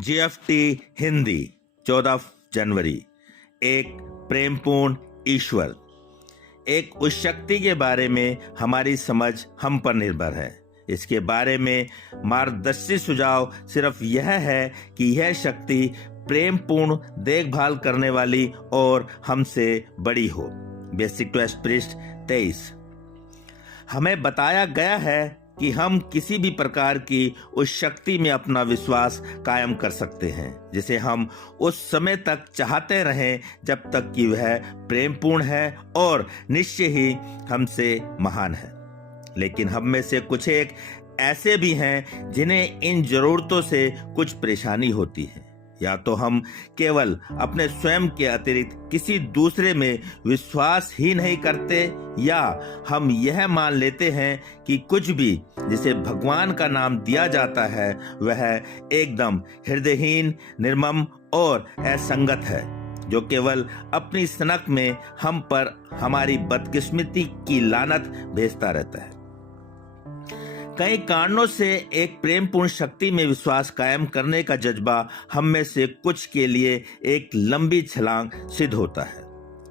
जीएफटी हिंदी 14 जनवरी। एक प्रेमपूर्ण ईश्वर। एक उस शक्ति के बारे में हमारी समझ हम पर निर्भर है। इसके बारे में मार्गदर्शी सुझाव सिर्फ यह है कि यह शक्ति प्रेमपूर्ण देखभाल करने वाली और हमसे बड़ी हो। बेसिक टू पृष्ठ 23। हमें बताया गया है कि हम किसी भी प्रकार की उस शक्ति में अपना विश्वास कायम कर सकते हैं जिसे हम उस समय तक चाहते रहें जब तक कि वह प्रेमपूर्ण है और निश्चय ही हमसे महान है। लेकिन हम में से कुछ एक ऐसे भी हैं जिन्हें इन जरूरतों से कुछ परेशानी होती है। या तो हम केवल अपने स्वयं के अतिरिक्त किसी दूसरे में विश्वास ही नहीं करते, या हम यह मान लेते हैं कि कुछ भी जिसे भगवान का नाम दिया जाता है वह एकदम हृदयहीन, निर्मम और असंगत है, जो केवल अपनी सनक में हम पर हमारी बदकिस्मती की लानत भेजता रहता है। कई कारणों से एक प्रेमपूर्ण शक्ति में विश्वास कायम करने का जज्बा हम में से कुछ के लिए एक लंबी छलांग सिद्ध होता है।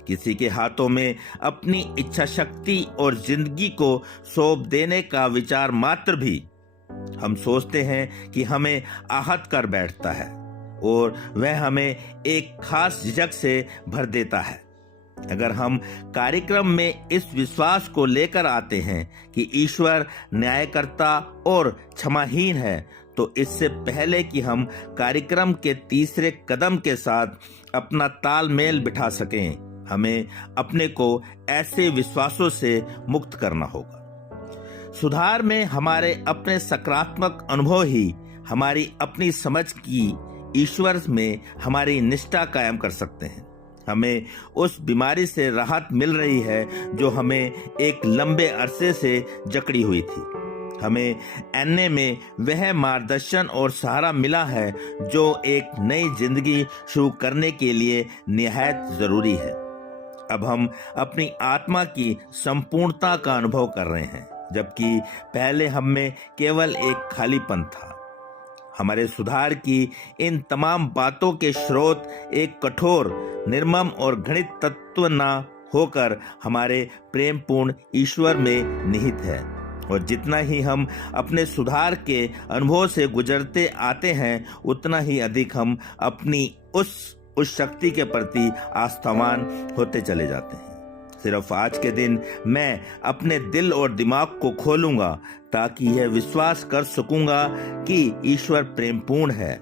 किसी के हाथों में अपनी इच्छा शक्ति और जिंदगी को सौंप देने का विचार मात्र भी हम सोचते हैं कि हमें आहत कर बैठता है और वह हमें एक खास झिझक से भर देता है। अगर हम कार्यक्रम में इस विश्वास को लेकर आते हैं कि ईश्वर न्यायकर्ता और क्षमाहीन है, तो इससे पहले कि हम कार्यक्रम के तीसरे कदम के साथ अपना तालमेल बिठा सकें, हमें अपने को ऐसे विश्वासों से मुक्त करना होगा। सुधार में हमारे अपने सकारात्मक अनुभव ही हमारी अपनी समझ की ईश्वर में हमारी निष्ठा कायम कर सकते हैं। हमें उस बीमारी से राहत मिल रही है जो हमें एक लंबे अरसे से जकड़ी हुई थी। हमें एनए में वह मार्गदर्शन और सहारा मिला है जो एक नई जिंदगी शुरू करने के लिए निहायत जरूरी है। अब हम अपनी आत्मा की संपूर्णता का अनुभव कर रहे हैं, जबकि पहले हम में केवल एक खालीपन था। हमारे सुधार की इन तमाम बातों के स्रोत एक कठोर, निर्मम और घृणित तत्व न होकर हमारे प्रेमपूर्ण ईश्वर में निहित है। और जितना ही हम अपने सुधार के अनुभव से गुजरते आते हैं, उतना ही अधिक हम अपनी उस शक्ति के प्रति आस्थावान होते चले जाते हैं। सिर्फ आज के दिन मैं अपने दिल और दिमाग को खोलूंगा ताकि यह विश्वास कर सकूंगा कि ईश्वर प्रेमपूर्ण है,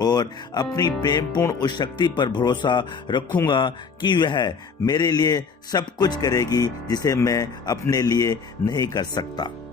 और अपनी प्रेमपूर्ण उस शक्ति पर भरोसा रखूंगा कि वह मेरे लिए सब कुछ करेगी जिसे मैं अपने लिए नहीं कर सकता।